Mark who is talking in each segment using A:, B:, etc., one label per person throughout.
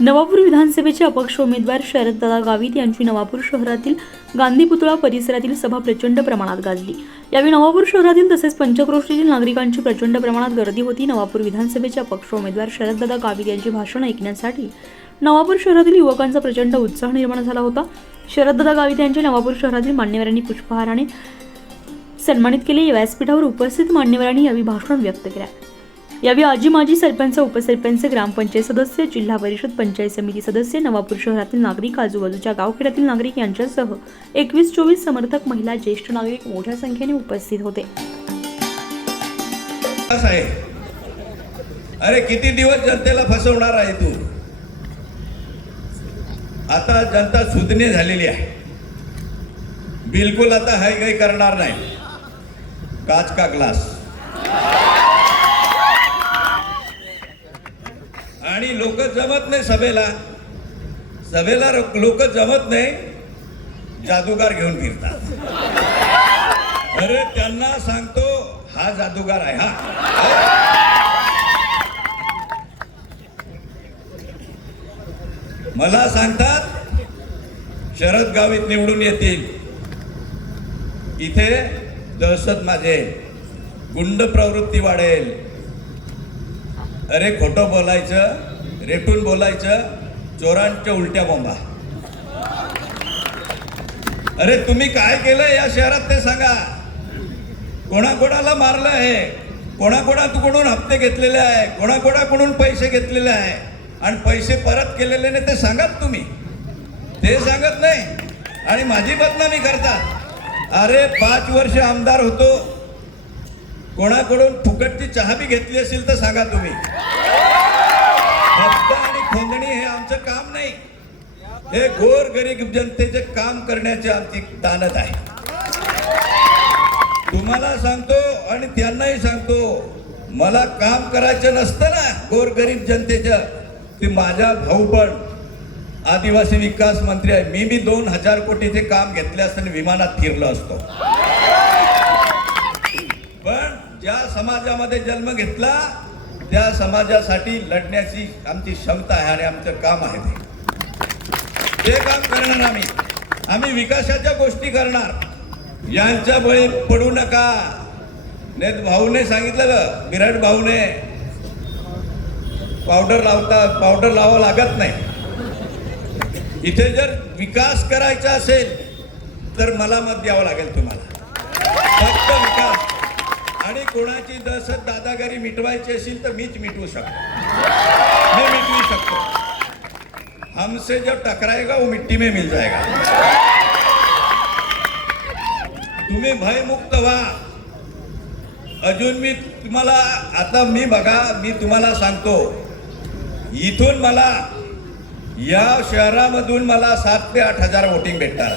A: नवापूर विधानसभेचे अपक्ष उमेदवार शरददादा गावित यांची नवापूर शहरातील गांधी पुतळा परिसरातील सभा प्रचंड प्रमाणात गाजली. यावेळी नवापूर शहरातील तसेच पंचक्रोशीतील नागरिकांची प्रचंड प्रमाणात गर्दी होती. नवापूर विधानसभेचे अपक्ष उमेदवार शरददादा गावित यांची भाषण ऐकण्यासाठी नवापूर शहरातील युवकांचा प्रचंड उत्साह निर्माण झाला होता. शरददादा गावित यांचे नवापूर शहरातील मान्यवरांनी पुष्पहाराने सन्मानित केले. या व्यासपीठावर उपस्थित मान्यवरांनी यावेळी भाषण व्यक्त केल्या यावेळी आजी माजी सरपंच उपसरपंच ग्रामपंचायत सदस्य जिल्हा परिषद पंचायत समिती सदस्य नवापूर शहरातील नागरिक आजूबाजूच्या गावखेड्यातील नागरिक यांच्यासह एकवीस चोवीस समर्थक महिला ज्येष्ठ नागरिक मोठ्या संख्येने उपस्थित होते.
B: आहे अरे किती दिवस जनतेला फसवणार आहे तू? आता जनता सुज्ञ झालेली आहे. बिलकुल आता हाय काही करणार नाही. काच का ग्लास आणि लोक जमत नाही सभेला. सभेला लोक जमत नाही जादूगार घेऊन फिरतात. अरे त्यांना सांगतो हा जादूगार आहे हा. मला सांगतात शरद गावीत निवडून येतील. इथे दहशत माझे. गुंड प्रवृत्ती वाढेल. अरे खोटं बोलायचं रेटून बोलायचं चोरांच्या उलट्या बोंबा. अरे तुम्ही काय केलं या शहरात ते सांगा. कोणाकोणाला मारलं आहे? कोणाकोणाकडून हप्ते घेतलेले आहे? कोणाकोणाकडून पैसे घेतलेले आहे? आणि पैसे परत केलेले नाही ते सांगात तुम्ही. ते सांगत नाही. आणि माझी बदनामी करतात. अरे पाच वर्ष आमदार होतो. कोणाकडून फुकटची चहा बी घेतली असेल तर सांगा तुम्ही. हप्ता आणि खोंदणी हे आमचं काम नाही. हे गोर गरीब जनतेचे काम करण्याची आमची ताणत आहे. तुम्हाला सांगतो आणि त्यांनाही सांगतो मला काम करायचं नसतं ना गोरगरीब जनतेचं. ते माझा भाऊ पण आदिवासी विकास मंत्री आहे. मी बी दोन हजार कोटीचे काम घेतले असताना विमानात फिरलो असतो. पण ज्या समाजामध्ये जन्म घेतला त्या समाजासाठी लढण्याची आमची क्षमता आहे आणि आमचं काम आहे ते. ते काम करणार आम्ही आम्ही विकासाच्या गोष्टी करणार. यांच्या बळी पडू नका. ने भाऊने सांगितलं बिराट भाऊने. पावडर लावता पावडर लावावं लागत नाही. इथे जर विकास करायचा असेल तर मला मत द्यावं लागेल तुम्हाला. फक्त विकास कोणाची दहशत दादागिरी मिटवायची असेल तर मीच मिटवू शकतो. मी मिटवू शकतो. हमसे जब टकराएगा वो मिट्टी में मिल जाएगा. तुम्ही भयमुक्त व्हा. अजून मी तुम्हाला आता मी बघा मी तुम्हाला सांगतो. इथून मला या शहरामधून मला सात ते आठ हजार वोटिंग भेटणार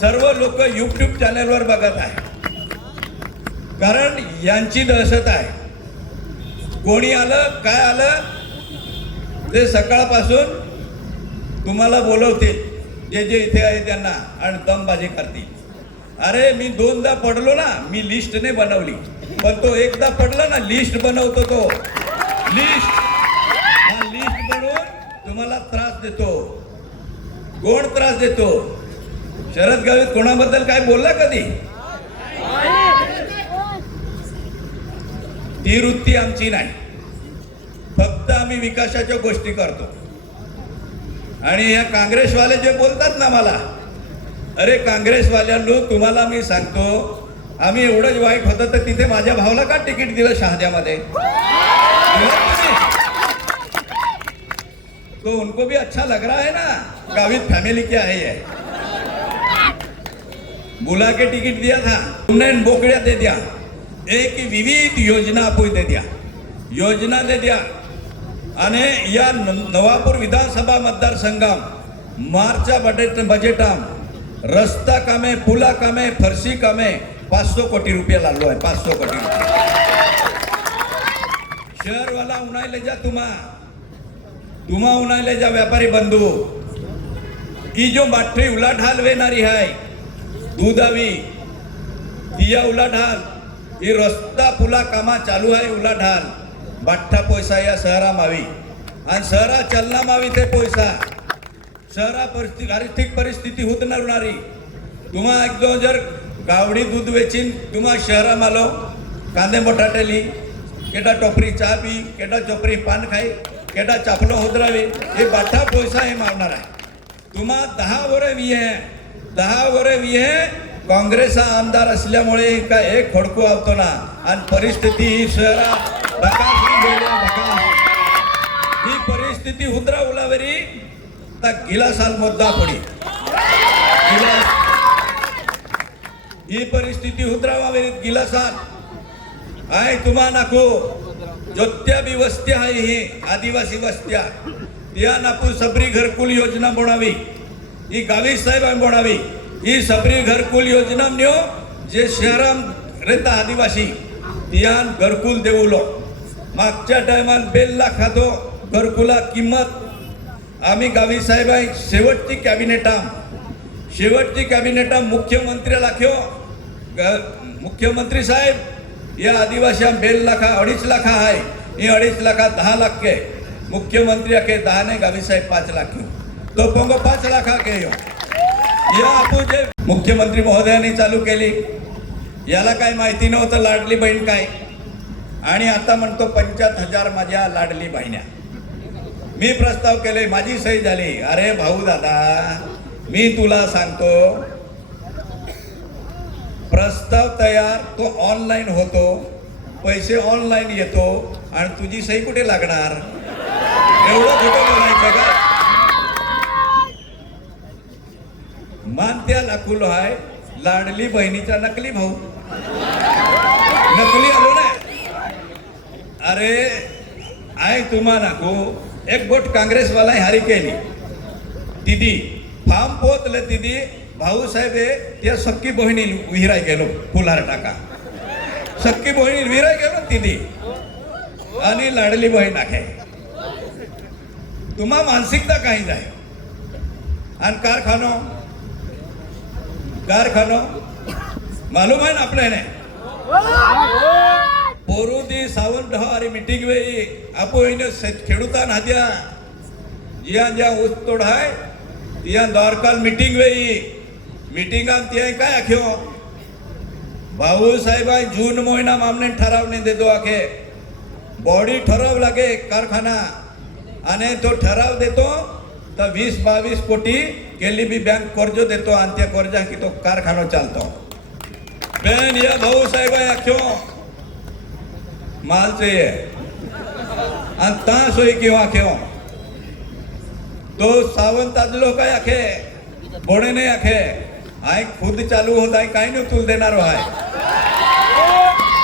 B: सर्व लोक यूट्यूब चॅनलवर बघत आहे कारण यांची दहशत आहे. कोणी आलं काय आलं ते सकाळपासून तुम्हाला बोलवतील. जे जे इथे आहे त्यांना आणि दमबाजी करतील. अरे मी दोनदा पडलो ना मी लिस्टने बनवली. पण तो एकदा पडला ना लिस्ट बनवतो तो. लिस्ट. लिस्ट बनवून तुम्हाला त्रास देतो. कोण त्रास देतो? शरद गावित कोणाबद्दल काय बोलला कधी? ती वृत्ती आमची नाही. फक्त आम्ही विकासाच्या गोष्टी करतो. आणि या काँग्रेसवाले जे बोलतात ना मला अरे काँग्रेसवाल्यांनो तुम्हाला मी सांगतो आम्ही एवढंच वाईट होतं तर तिथे माझ्या भावाला का तिकीट दिलं शहाद्यामध्ये? तो उनको भी अच्छा लग रहा है ना गावित फैमिली क्या है. ये बुला के टिकट दिया था तुमने बोकड्या दे दिया. एक विविध योजना आपको दे दिया योजना दे दिया आणि या न- नवापूर विधानसभा मतदारसंघाम मार्चच्या बजेट बजेटाम रस्ता कामे पुला कामे फरशी कामे पाचशे कोटी रुपये लागलो आहे पाचशे कोटी रुपये शहरवाला उन्हायले जा तुम्हा तुम्हा उन्हायले जा व्यापारी बंधू ही जो माठ्ठी उलाढाल वेणारी आहे दुधावी तिया उलाढाल ही रस्ता पुला कामा चालू आहे उलाढाल बाठ्ठा पैसा या शहरामावी. आणि शहरा चलना मावी ते पैसा. शहरा परिस्थिती आर्थिक परिस्थिती होत नरणारी तुम्हा एकदम जर गावडी दूध वेचीन तुम्हा शहरा मालो कांदे बटाटेली केटा टोपरी चहा पी केटा चोपरी पान खाई केटा चापलो होदरावी हे बाठा पैसा हे मावणार आहे. तुम्हा दहा वरे विहे दहा वरे काँग्रेस हा आमदार असल्यामुळे का एक खोडकू आवतो ना? आणि परिस्थिती ही शहरात ही परिस्थिती हुद्रा उलावरी तर गिलासाल मुद्दा पडी. ही परिस्थिती हुद्रावावरी गिलासाल. आय तुम्हा नाको जोत्या बी वस्त्या आहे ही आदिवासी वस्त्या. त्या नापू सबरी घरकुल योजना बोडावी ही गावी साहेब बनावी ही सबरी घरकुल योजना न्यो जे शहराम रेता आदिवासी तियान घरकुल देऊलो मागच्या टायमान बेल लाख खातो घरकुला किंमत आम्ही गावी साहेब शेवटची कॅबिनेटा शेवटची कॅबिनेटा मुख्यमंत्री लाख्यो मुख्यमंत्री साहेब या आदिवासी बेल लाखा अडीच लाखा आहे ही अडीच लाखा दहा लाख के मुख्यमंत्री के दहा ने गावी साहेब पाच लाख घेऊ तो पोंग पाच लाखा के यो या आपू जे मुख्यमंत्री महोदयांनी चालू केली. याला काय माहिती नव्हतं लाडली बहीण काय? आणि आता म्हणतो पंचाहत हजार माझ्या लाडली बहिण्या. मी प्रस्ताव केले माझी सही झाली. अरे भाऊ दादा मी तुला सांगतो प्रस्ताव तयार तो ऑनलाईन होतो पैसे ऑनलाईन येतो आणि तुझी सही कुठे लागणार? एवढं खोटं बोलायचं का? मानत्या लाखुलो आहे लाडली बहिणीचा नकली भाऊ. नकली आलो ना. अरे आय तुम्हा नाको एक बोट काँग्रेसवाला हारी केली. तिदी फार्म पोतले तिदी भाऊसाहेब त्या सक्की बहिणी विहिराय गेलो फुलार टाका. सक्की बहिणी विहिराय गेलो तिदी आणि लाडली बहीण आहे. तुम्हा मानसिकता काही जाय आणि कारखानो कारखानो मालूम आहे ना आपल्याने पोरुदी सावंत हवारी मिटिंग वेळी आपो हिने खेडूता नाद्या जिया ज्या ऊस तोड हाय तिया द्वारकाल मिटिंग वेळी मिटिंगात तिया काय आख्यो भाऊ साहेब जून महिना मामने ठराव नाही देतो आखे बॉडी ठराव लागे कारखाना आणि तो ठराव देतो तर वीस बावीस कोटी केली बी बँक कर्ज देतो आणि त्या कर्जा की तो कारखाना चालतो. बेन या भाऊ साहेब आख्यो मालचे ये आणि ता सोय किंवा खेळ तो सावंत लोक काय आखे बोणे नाही आखे आय खुद चालू होत आहे काही नाही तुल देणार हो आहे.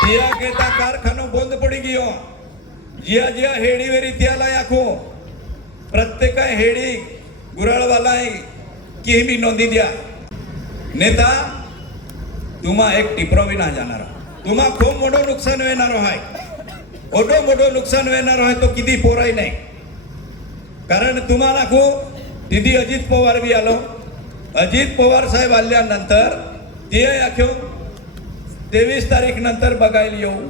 B: जिया घेता कारखानो बंद पडी गियो. जिया जिया हेडी वेरी त्याला आखो प्रत्येक हेडी गुराळवाला की मी नोंदी द्या. नेता तुम्हा एक टिपरो बी ना जाणार. तुम्हा खूप मोठं नुकसान येणार आहे. मोठं मोठं नुकसान येणार आहे तो किती पोराय नाही. कारण तुम्हाला खूप दिदी अजित पवार बी आलो. अजित पवार साहेब आल्यानंतर ते आख्यो तेवीस तारीख नंतर बघायला येऊ.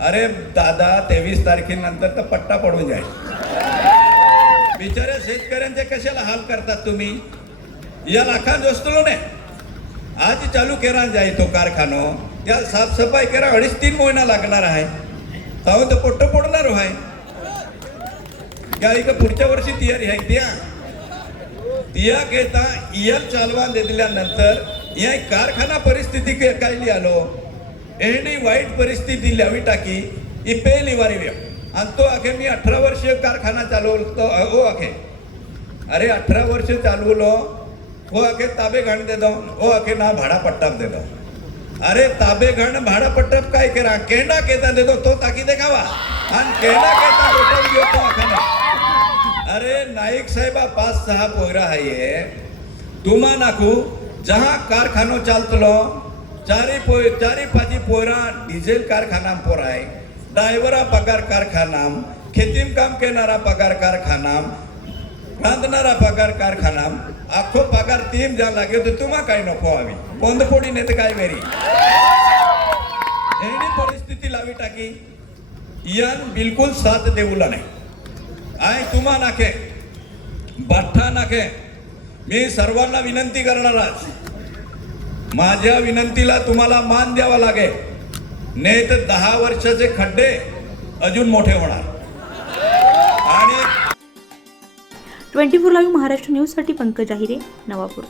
B: अरे दादा तेवीस तारखेनंतर तर पट्टा पडून जाईल. बिचाऱ्या शेतकऱ्यांचे कशाला हाल करतात तुम्ही? या लाखान दोस्तलो ने. आज चालू केला जाय तो कारखानो. त्या साफसफाई करा अडीच तीन महिना लागणार आहे. तेव्हा तो पोट्ट पडणार आहे. काय का पुढच्या वर्षी तयारी आहे. त्या. तिया घेता इयल चालवा दिल्यानंतर या कारखाना परिस्थिती काय आलो. एवढी वाईट परिस्थिती लिहावी टाकी. ही पेली वारी व्या. आणि तो आखे मी अठरा वर्ष कारखाना चालवतो हो आखे अरे अठरा वर्ष चालवलो हो आखे ताबे घाण देतो हो ओ आखे ना भाडा पट्टा देतो. अरे ताबे घाण भाडा पट्टाप काय करा? केंडा केता देतो तो ताकी देखावा आणि केंडा केता हॉटेल घेतो आखाने अरे नाईक साहेबा पाच सहा पोयरा आहे. तुम्हा नाकू जहा कारखानो चालतलो चारी पो चारी पाची पोयरा डिझेल कारखाना पोराय ड्रायव्हरा पगार कारखानाम खेतीम काम करणारा पगार कारखानाम रांधणारा पगार कारखानाम आखो पगार तीन जा लागे तर तुम्हा काय नको हवी बंद पोडी नेते काय वेरी एवढी परिस्थिती लावी टाकी यन बिलकुल साथ देऊला नाही आय तुम्हा नाके बाठ्ठा नाके मी सर्वांना विनंती करणार आज माझ्या विनंतीला तुम्हाला मान द्यावा लागेल नाही तर दहा वर्षाचे खड्डे अजून मोठे होणार. आणि
A: ट्वेंटी फोर लाईव्ह महाराष्ट्र न्यूजसाठी पंकज आहिरे नवापूर.